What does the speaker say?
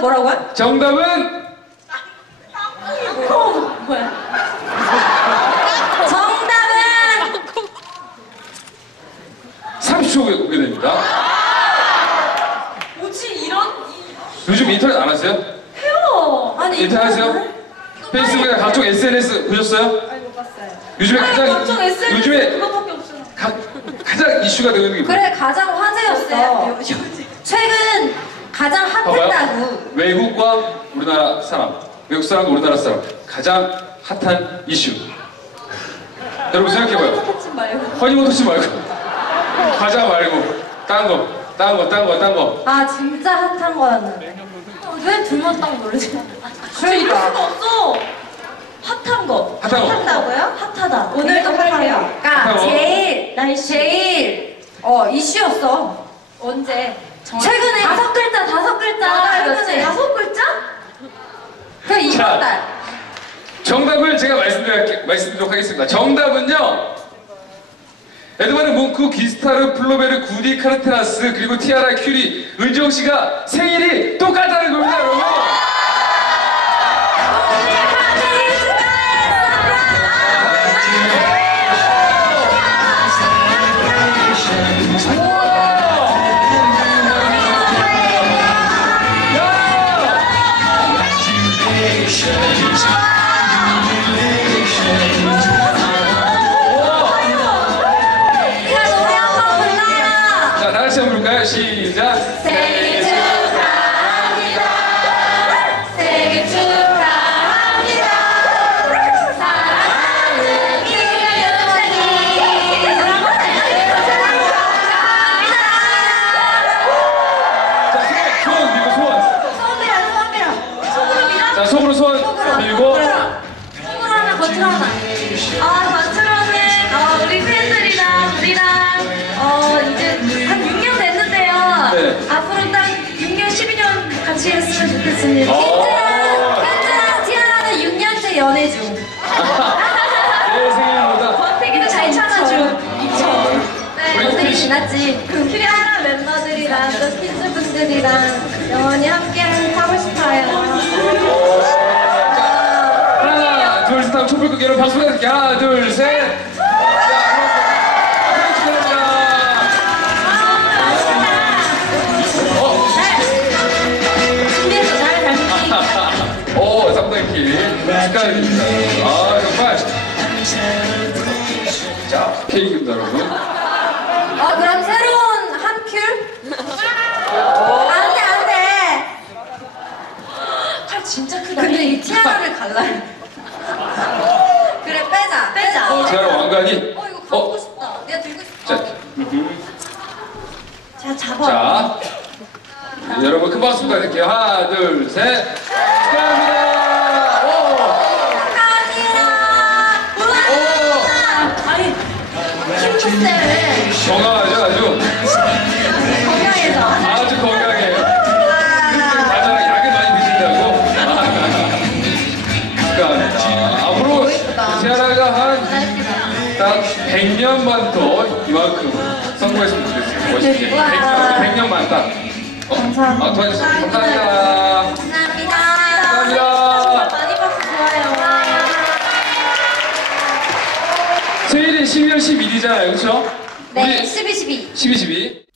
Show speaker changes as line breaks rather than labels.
뭐라고요?
정답은
뭐야? 정답은
30초 후에 공개됩니다.
뭐지 이런?
요즘 인터넷 안 하세요?
해요. 아니
인터넷 하세요? 페이스북이나 각종 SNS 보셨어요?
아니 못 봤어요.
요즘에 가장
각종 SNS
요즘에
그것밖에 없어요.
가장 이슈가 되고 있는 게 뭐예요?
그래 가장 화제였어. 최근 가장 핫했다고.
봐봐요. 외국과 우리나라 사람, 외국 사람과 우리나라 사람 가장 핫한 이슈. 여러분 생각해봐요. 허니버터칩 말고 과자 말고 딴 거.
아 진짜 핫한 거였는데. 왜 둘만 딱 모르지? 그래 이럴 수가 없어. 핫한 거.
핫한 거.
핫하다고요? 핫하다. 오늘도 핫해요. 그러니까 제일 이슈였어. 언제? 최근에 다섯 글자. 최근에 5글자? 그 이번 달.
정답을 제가 말씀드리도록 하겠습니다. 정답은요. 에드먼드 뭉크, 귀스타르, 플로베르, 구디, 카르테나스, 그리고 티아라, 큐리, 은지영 씨가 생일이 똑같다는 겁니다, 여러분. 시작!
생일 축하합니다. 생일 축하합니다. 사랑하는 이은지.
자, 소원 빌고
속으로 밀어.
자, 속으로 소원 빌고.
속으로 하나, 겉으로 하나. 겉으로는 우리 팬들이랑 우리랑 이제 한 6년 됐는데요.
네.
앞으로 딱 6년, 12년 같이 했으면 좋겠습니다. 팬들랑 티아라는 6년째 연애 중.
내 생일보다.
권태기도 잘 참아줘. 네, 권태기 지났지. 티아라 멤버들이랑 또 퀴즈분들이랑 영원히 함께 하고 싶어요.
하나, 둘, 셋 하면 촛불 끄기로 박수 부탁드릴게요. 하나, 둘, 셋. 오, 상당히 축하드립니다. 아, 정말. 자, 케이크입니다, 여러분.
그럼 새로운 한 큐? 안 돼. 팔 진짜 크다. 근데 이 티아라를 갈라요. 그래, 빼자.
제가 왕관이.
이거 갖고 싶다. 내가 들고 싶다. 자, 잡아.
자, 여러분 큰 박수 부탁드릴게요. 하나, 둘, 셋. 축하합니다.
아니, 힘든데.
건강하죠, 아주.
건강해서.
아주 건강해요. 가장 약을 많이 드신다고. 축하합니다. 앞으로 티아라가 딱 100년만 더 이만큼 성공했으면 좋겠어요. 멋있게. 100년만 딱.
감사합니다.
도와주셔서 감사합니다.
감사합니다. 많이 봐서 좋아요.
생일이 12월 12일이잖아요, 그렇죠?
네, 12.
12.